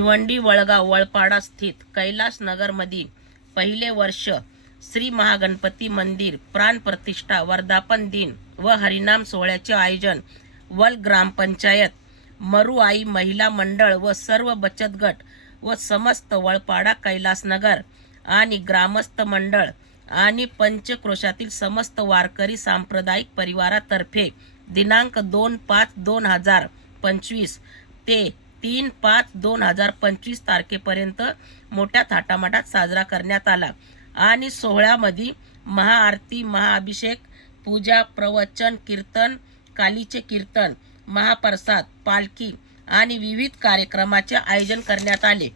भिवंडी वळगाव वळपाडा स्थित कैलास नगरमधील पहिले वर्ष श्री महागणपती मंदिर प्राण प्रतिष्ठा वर्धापन दिन व हरिनाम सोहळ्याचे आयोजन वल ग्रामपंचायत मरुआई महिला मंडळ व सर्व बचत गट व समस्त वळपाडा कैलासनगर आणि ग्रामस्थ मंडळ आणि पंचक्रोशातील समस्त वारकरी सांप्रदायिक परिवारातर्फे दिनांक दोन पाच दोन हजार पंचवीस ते तीन पाच दोन हजार पंचवीस तारखेपर्यंत मोठ्या थाटामाटात साजरा करण्यात आला. आणि सोहळ्यामध्ये महाआरती महाअभिषेक पूजा प्रवचन कीर्तन कालीचे कीर्तन महाप्रसाद पालखी आणि विविध कार्यक्रमाचे आयोजन करण्यात आले.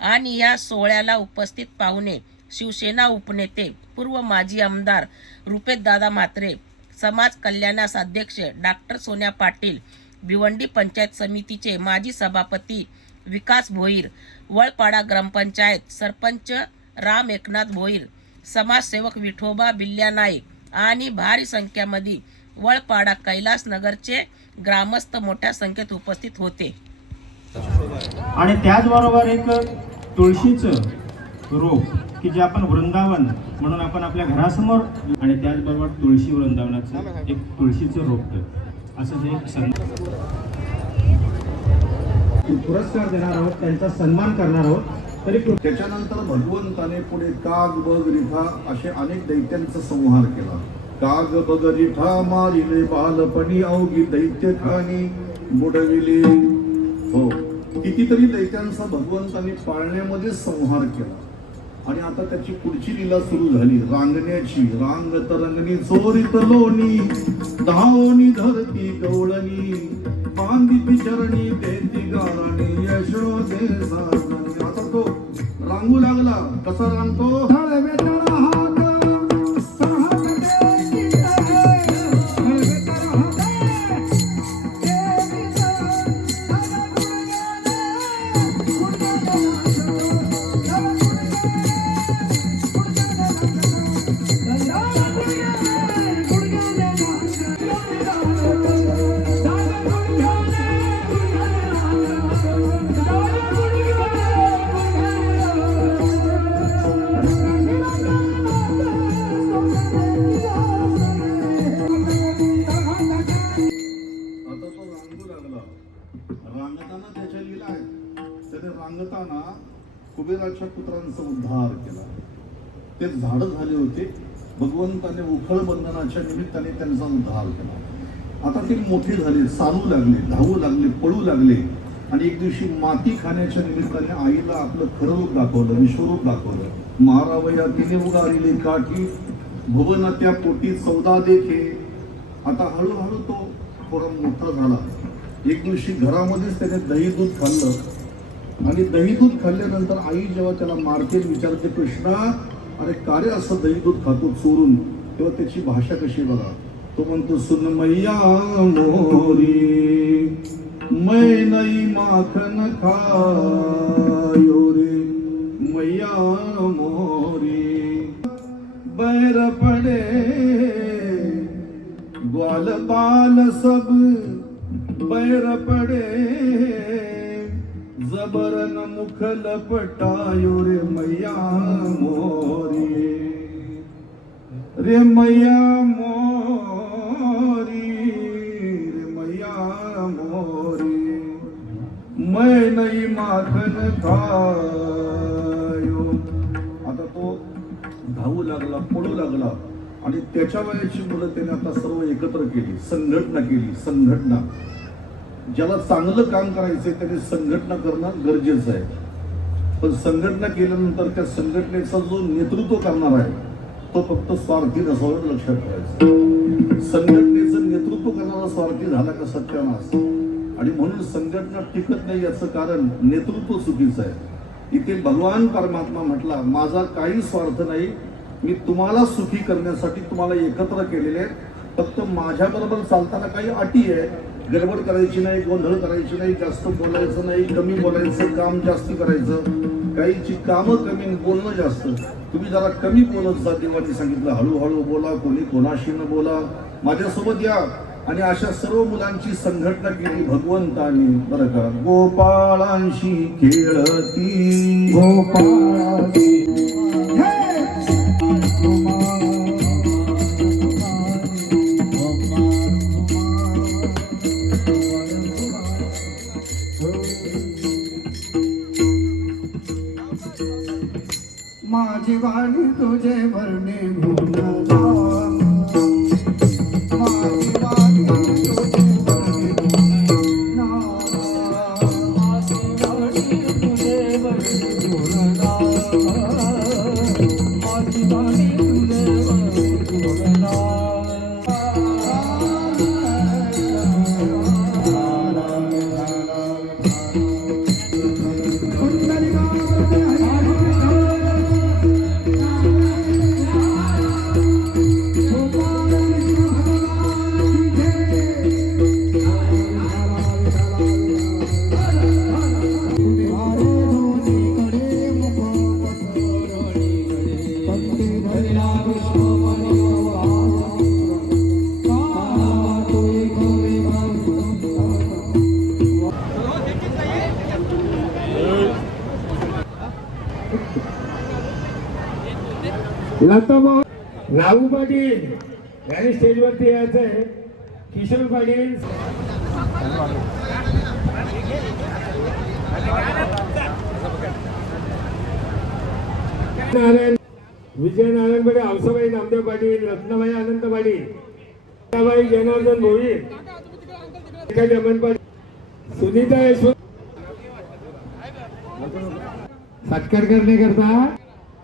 आणि या सोहळ्याला उपस्थित पाहुणे शिवसेना उपनेते पूर्व माजी आमदार रुपेशदादा म्हात्रे समाज कल्याणास अध्यक्ष डॉक्टर सोन्या पाटील भिवंडी पंचायत समितीचे माजी सभापती विकास भोईर वळपाडा ग्रामपंचायत सरपंच राम एकनाथ भोईर समाजसेवक विठोबा बिल्ल्या नाईक आणि भारी संख्यामध्ये वळपाडा कैलास नगरचे ग्रामस्थ मोठ्या संख्येत उपस्थित होते. आणि त्याचबरोबर एक तुळशीचं रोप की जे आपण वृंदावन म्हणून आपण आपल्या घरासमोर आणि त्याचबरोबर तुळशी वृंदावनाचं एक तुळशीचं रोप असं एक सं पुरस्कार देणार आहोत त्यांचा सन्मान करणार आहोत. तरी त्याच्यानंतर भगवंताने पुढे काग बग रिठा असे अनेक दैत्यांचा संहार केला. काग बग रिठा मारिले बालपणी अवघी दैत्य खानी बुडविले. हो. कितीतरी दैत्यांचा भगवंताने पाळण्यामध्ये संहार केला. आणि आता त्याची पुढची लीला सुरू झाली. रांगण्याची. रांग तरंगणी चोरीत लोणी. धावनी धरती गवळणी पांदिती चरणी देती गाराणी यशोदे सासणी आता तो रांगू लागला. कसा रांगतो? कुबेराच्या पुत्रांचा उद्धार केला. ते झाड झाले होते. भगवंताने उखळ बंधनाच्या निमित्ताने त्यांचा उद्धार केला. आता ते मोठे झाले चालू लागले धावू लागले पळू लागले. आणि एक दिवशी माती खाण्याच्या निमित्ताने आईला आपलं खरं रूप दाखवलं विश्वरूप दाखवलं. मारावया तिने उगारिले काठी भुवन त्या पोटी चौदा देखे. आता हळूहळू तो थोडा मोठा झाला. एक दिवशी घरामध्येच त्याने दही दूध खाल्लं. आणि दही दूध खाल्ल्यानंतर आई जेव्हा त्याला मारते विचारते कृष्णा अरे का रे असं दही दूध खातो चोरून? तेव्हा त्याची भाषा कशी बघा. तो म्हणतो सुन मैया मोरी मै नई माखन खायो रे मैया मोरी। बैर पडे ग्वाल बाल सब बैर पडे जबरन मुख लपटायो रे मैया मोरी. रे मैया मोरी रे मैया मोरी. मैं नहीं माखन खायो. आता तो धावू लागला पळू लागला. आणि त्याच्या वयाची मुलं त्याने आता सर्व एकत्र केली संघटना केली संघटना. ज्याला चांगलं काम करायचंय त्याने संघटना करणं गरजेचं आहे. पण संघटना केल्यानंतर त्या संघटनेचा जो नेतृत्व करणार आहे तो फक्त स्वार्थी नसावं लक्षात ठेवायचं. संघटनेचं नेतृत्व करणारा स्वार्थी झाला का सत्यानाश आणि म्हणून संघटना टिकत नाही याचं कारण नेतृत्व चुकीचं आहे. इथे भगवान परमात्मा म्हटला माझा काही स्वार्थ नाही मी तुम्हाला सुखी करण्यासाठी तुम्हाला एकत्र केलेले आहे. फक्त माझ्याबरोबर चालताना काही अटी आहे गडबड करायची नाही गोंधळ करायची नाही जास्त बोलायचं नाही कमी बोलायचं काम जास्त करायचं. काहीची कामं कमी बोलणं जास्त. तुम्ही जरा कमी बोलत जा देवाने सांगितलं हळूहळू बोला कोणी कोणाशी न बोला. माझ्यासोबत या. आणि अशा सर्व मुलांची संघटना केली भगवंताने. बरं का. गोपाळांशी खेळती. गोपाळाची लता मोहन राहू पाटील. यांनी स्टेजवरती यायचं आहे किशोर पाटील. नारायण. विजय नारायण पाटील आवसाबाई नामदेव पाटील रत्नाबाई आनंद पाटील. रत्नाबाई जनार्दन भोईर रेखा जमन पाटील. सुनीता यशवंत. सत्कार करण्याकरता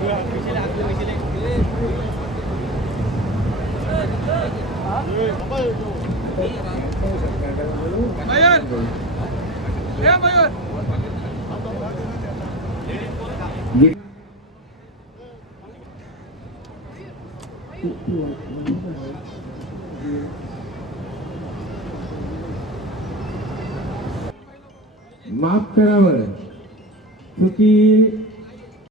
अंजूर विनय करिया गी- माफ करावं चुकी